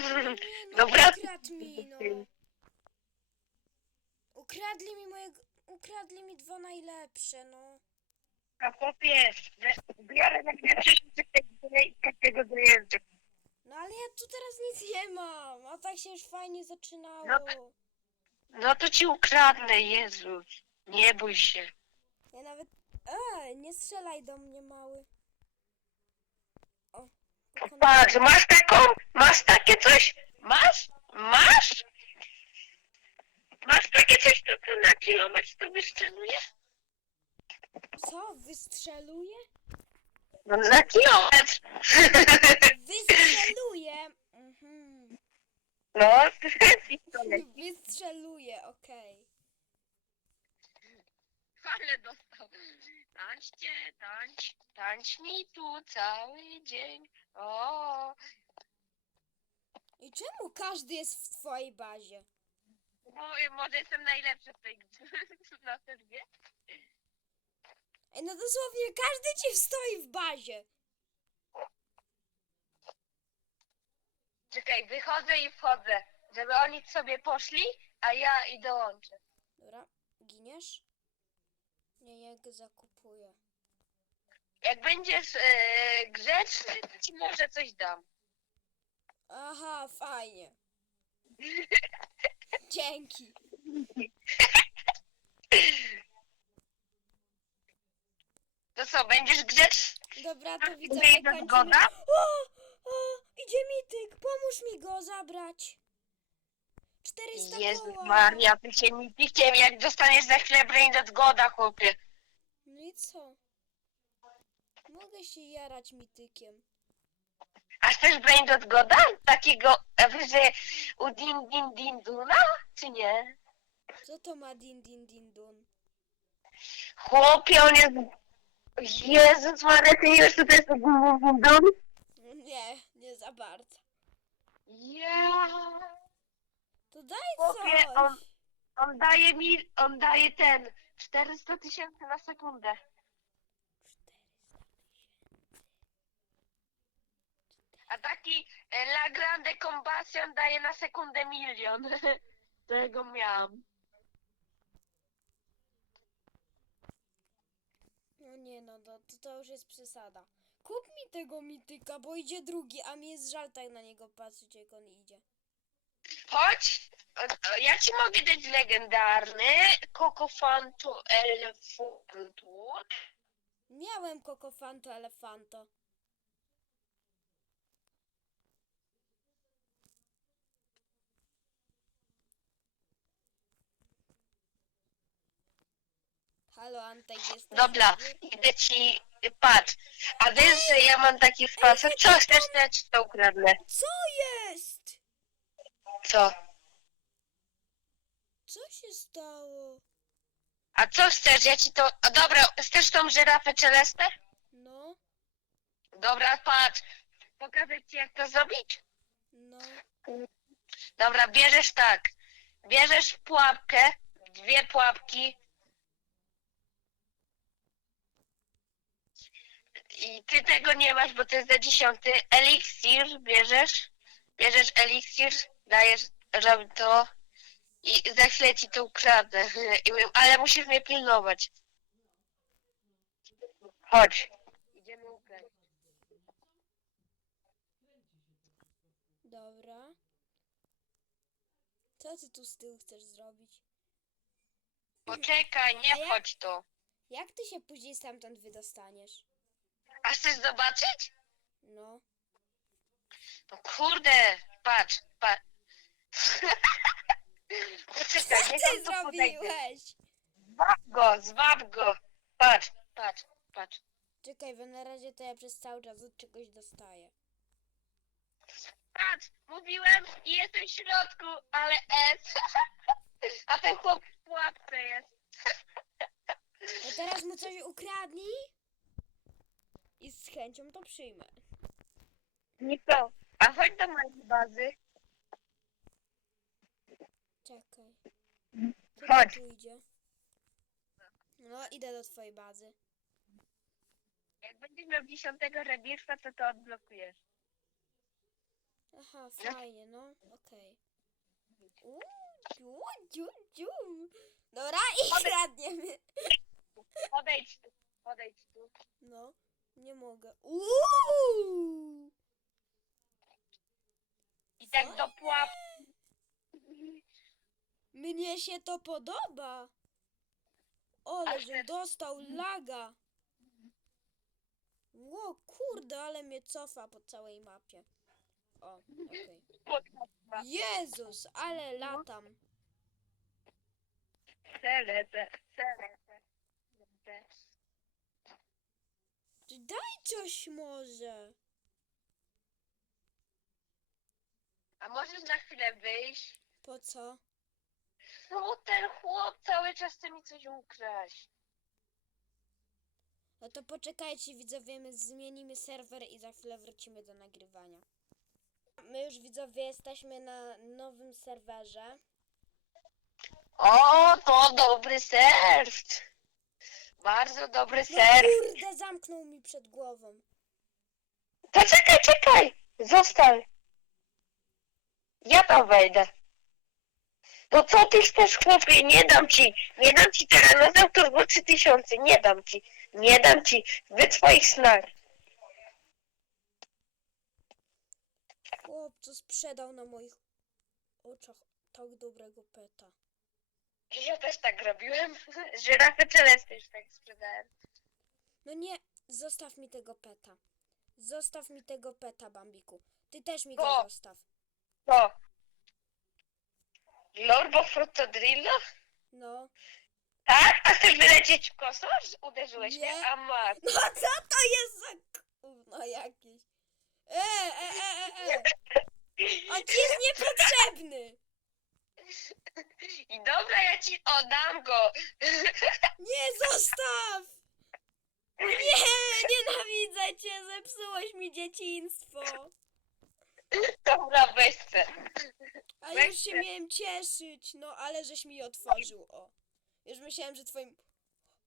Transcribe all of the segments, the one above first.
No, Dobra. ukradł mi, no. Ukradli mi mojego... Ukradli mi dwa najlepsze, no. A chłopie, biorę na pierwsze i takiego dojeżdżę. No ale ja tu teraz nic nie mam, a tak się już fajnie zaczynało. No No to ci ukradnę, Jezus. Nie bój się. Ja nawet... Ej, nie strzelaj do mnie, mały. Patrz, masz taką? Masz takie coś? Masz? Masz? Masz takie coś, to, to na kilometr to wystrzeluje? Co? Wystrzeluje? No na kilometr. Wystrzeluje! Mhm. No. Wystrzeluje, okej. Ale dostał. Tańczcie, tańcz, tańcznij tu cały dzień. O, I czemu każdy jest w twojej bazie? bo może jestem najlepszy w tej grze. Na serwie. Ej, no dosłownie każdy ci stoi w bazie. Czekaj, wychodzę i wchodzę, żeby oni sobie poszli, a ja i dołączę. Dobra, giniesz? Nie, ja go zakupuję. Jak będziesz e, grzeczny, to ci może coś dam. Aha, fajnie. Dzięki. To co, będziesz grzeczny? Dobra, to widzę, Będzie kończymy. zgoda? O, o, idzie mityk, pomóż mi go zabrać. 400 Jezus koła. Maria, ty się mi pikiem, jak dostaniesz za chwilę brain zgoda, chłopie. No i co? Mogę się jarać mitykiem. A chcesz brain zgoda? Takiego, a wiesz, że u din din din duna, czy nie? Co to ma din din din dun? Chłopie, on jest... Jezus Maria, ty nie wiesz, co to jest din din din dun? Nie, nie za bardzo. Ja. To daj Chłopie, coś. on- On daje mi, on daje ten 400 tysięcy na sekundę. A taki e, La Grande Combustion daje na sekundę milion. Tego miałam. No nie no, to, to, to już jest przesada. Kup mi tego mityka, bo idzie drugi, a mi jest żal tak na niego patrzeć, jak on idzie. Chodź, o- o, ja ci mogę dać legendarny Kokofantu Elefantu. Miałem kokofanto elefanto. Halo Antek, jesteś? Dobra, idę ci, patrz. A wiesz, że ja mam taki sposób, co chcesz, to ja ci to ukradnę. Co jest? Co? Co się stało? A co chcesz, ja ci to... A dobra, chcesz tą żyrafę Celestę? No, Dobra, patrz. Pokażę ci, jak to zrobić? no. Dobra, bierzesz tak. Bierzesz pułapkę, dwie pułapki. I ty tego nie masz, bo to jest za dziesiąty. Eliksir bierzesz. Bierzesz eliksir, dajesz, robi to. I za chwilę ci to ukradnę. I mówię, Ale musisz mnie pilnować. Chodź. Idziemy ukraść. Dobra. Co ty tu z tyłu chcesz zrobić? Poczekaj, A nie ja- wchodź tu. Jak ty się później stamtąd wydostaniesz? A chcesz zobaczyć? No. No kurde, patrz, patrz. Co Poczekaj, niech ty on tu podejdzie. zrobiłeś? Zwab go, zwab go. Patrz, patrz, patrz. Czekaj, bo na razie to ja przez cały czas od czegoś dostaję. Patrz, mówiłem i jestem w środku, ale S. A ten chłop w pułapce jest. No teraz mu coś ukradnij i z chęcią to przyjmę. Niko, a chodź do mojej bazy. Czekaj. Chodź. tu idzie? No, idę do twojej bazy. Jak będziesz miał dziesiątego rebirfa, to to odblokujesz. Aha, fajnie, no, okej. Uuu, dziu, dziu, dziu. Dobra, i kradniemy. Podejdź tu, podejdź tu. No, nie mogę. Uuu! I tak do pułap. Mnie się to podoba. Ale A żem chcesz- dostał laga. Ło, kurde, ale mnie cofa po całej mapie. O, okej. Jezus, ale latam. Celecę. Ty Daj coś może. A możesz na chwilę wyjść? Po co? No ten chłop cały czas chce mi coś ukraść. No to poczekajcie widzowie, my zmienimy serwer i za chwilę wrócimy do nagrywania. My już widzowie jesteśmy na nowym serwerze. O, to dobry serw. Bardzo dobry No serw. kurde, zamknął mi przed głową. To czekaj, czekaj. Zostań. Ja tam wejdę. No co ty chcesz, chłopie? Nie dam ci. Nie dam ci teraz na turbo 3000. Nie dam ci. Nie dam ci. Wy twoich snach. Chłop, co sprzedał na moich oczach tak dobrego peta. Ja też tak robiłem. Żyrafy czelesty już tak sprzedałem. No nie, zostaw mi tego peta. Zostaw mi tego peta, Bambiku. Ty też mi go O! zostaw. To. Lorbo Fruttodrillo? No. Tak? A chcesz wylecieć w kosmos? Uderzyłeś Nie. mnie? A. No co to jest za gówno jakieś? E, e, e, e, e. On ci jest niepotrzebny. Ci oddam go. Nie, zostaw! Nie, nienawidzę cię, zepsułeś mi dzieciństwo. Dobra, weź se. A Weź już się miałem cieszyć, no ale żeś mi otworzył, o. Już myślałem, że twoim...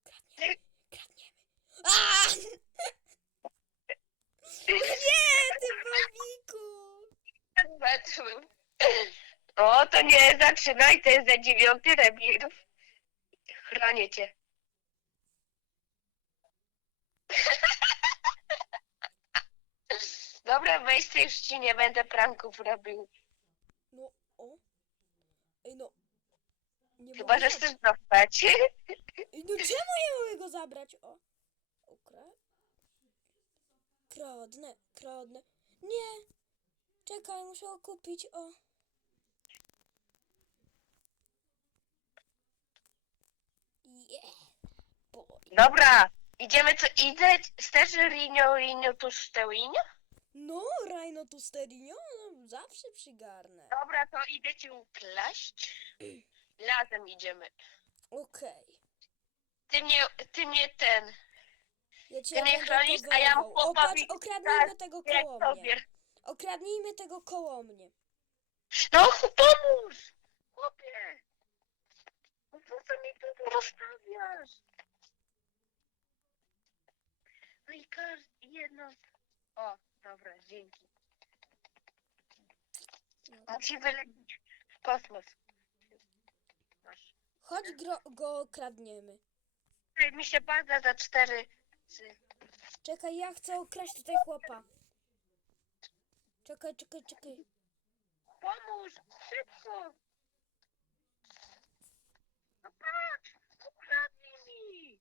Kradniemy, kradniemy. A! Nie, ty babiku! Zobaczyłem. O, to nie zaczynaj, to jest za dziewiąty rewir. Chronię cię. Dobra, weź se, już ci nie będę pranków robił. No, o. Ej, no. Nie Chyba, mogę że chcesz dostać. Ej, no czemu nie mogę go zabrać? O. Ukradł. Kradnę, kradnę. Nie. Czekaj, muszę go kupić, o. Yeah. Boy. Dobra, idziemy co idę? Chcesz Rinio, Rinio, tuż te Rinio? No, Rhino tu Sterinio, no, zawsze przygarnę. Dobra, to idę cię uklaść. Razem idziemy. Okej. Ty mnie, ty mnie ten, Ja cię Ty mnie będę chronisz, a ja chłopowi okradnijmy tego jak koło mnie. sobie. Okradnijmy tego koło mnie. No, pomóż! Chłopie! Po co mi tu rozstawiasz? No i każdy, jedno... O, dobra, dzięki. Musi wylecieć w kosmos. Masz. Chodź gro, go okradniemy. Ej, Mi się bada za cztery... cy. Czekaj, ja chcę okraść tutaj chłopa. Czekaj, czekaj, czekaj. Pomóż! Szybko! Ukradnij mi!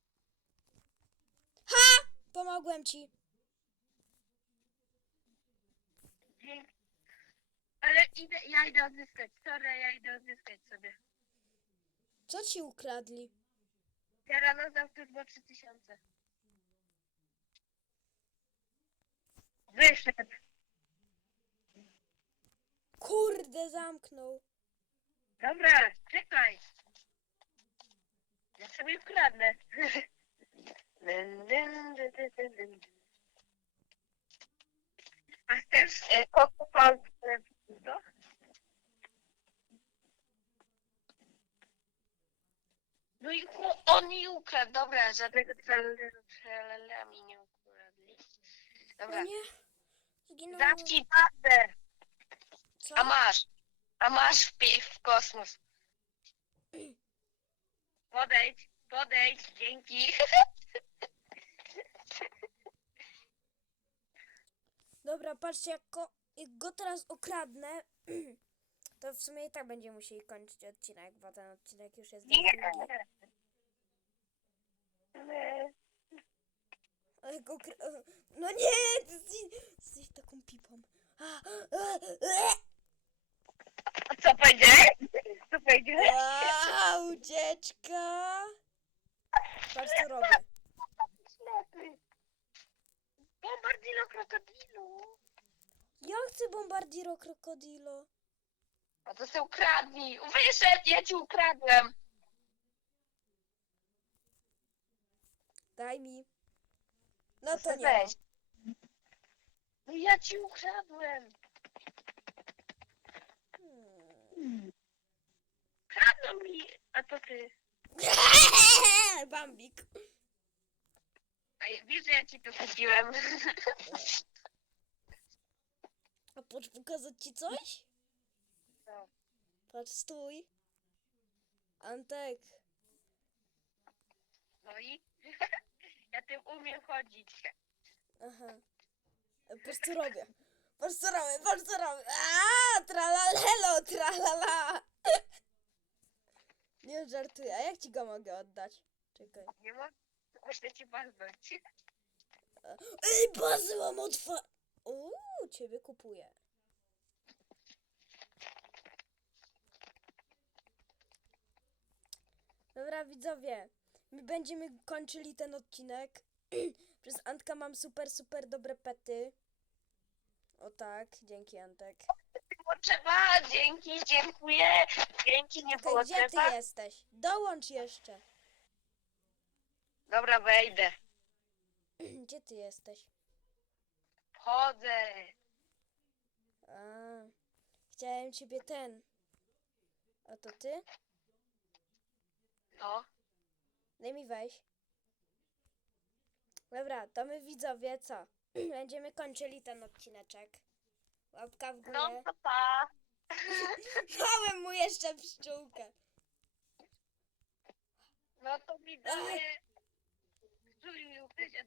Ha! Pomogłem ci. Dzięki. Ale idę, ja idę odzyskać. Sorry, ja idę odzyskać sobie. Co ci ukradli? Tyranozaur Turbo 3000. Wyszedł. Kurde, zamknął. Dobra, czekaj. Ja sobie wkradnę. A koko pan to? No i on mi ukradł. Dobra, żadnego tralala mi nie ukradli. Dobra, nie. Zginąłem. zamknij bazę. Co? A masz. A masz wpis w kosmos. Podejdź, podejdź, dzięki. Dobra, patrzcie, jak go, jak go teraz okradnę, to w sumie i tak będziemy musieli kończyć odcinek, bo ten odcinek już jest dość Nie. długi. Ale go okra- No nie, ty jesteś, jesteś taką pipą. A? Co powiedziałeś? A, ucieczka. Patrz co robię. Ślepy. Bombardilo krokodilu. Ja chcę bombardiro krokodilo. A to się ukradnij. Wyszedł, ja ci ukradłem. Daj mi. No to se nie. weź. No ja ci ukradłem. Hmm. Kradną mi, a to ty. Bambik. A ja wiesz, że ja ci to kupiłem. A patrz, pokazać ci coś? Co? Patrz, stój. Antek. No i ja tym umiem chodzić. Aha. E, Patrz co robię. Patrz co robię, patrz co robię. Aaa, tralalelo, tralala. Nie żartuję. A jak ci go mogę oddać? Czekaj. Nie mogę, muszę ci baznąć. Ej, bazę mam otwa... Uuu, ciebie kupuję. Dobra, widzowie. My będziemy kończyli ten odcinek. Przez Antka mam super, super dobre pety. O tak, dzięki Antek. Potrzeba, dzięki, dziękuję. Dzięki, nie było Okej, gdzie ty trzeba. jesteś? Dołącz jeszcze. Dobra, wejdę. Gdzie ty jesteś? Chodzę. A, chciałem ciebie ten. A to ty? No. Daj mi wejść. Dobra, to my widzowie co? Będziemy kończyli ten odcineczek. Łapka w górę. No, to pa. Dałem mu jeszcze pszczółkę. No to widzowie. Czuj mi ugryzie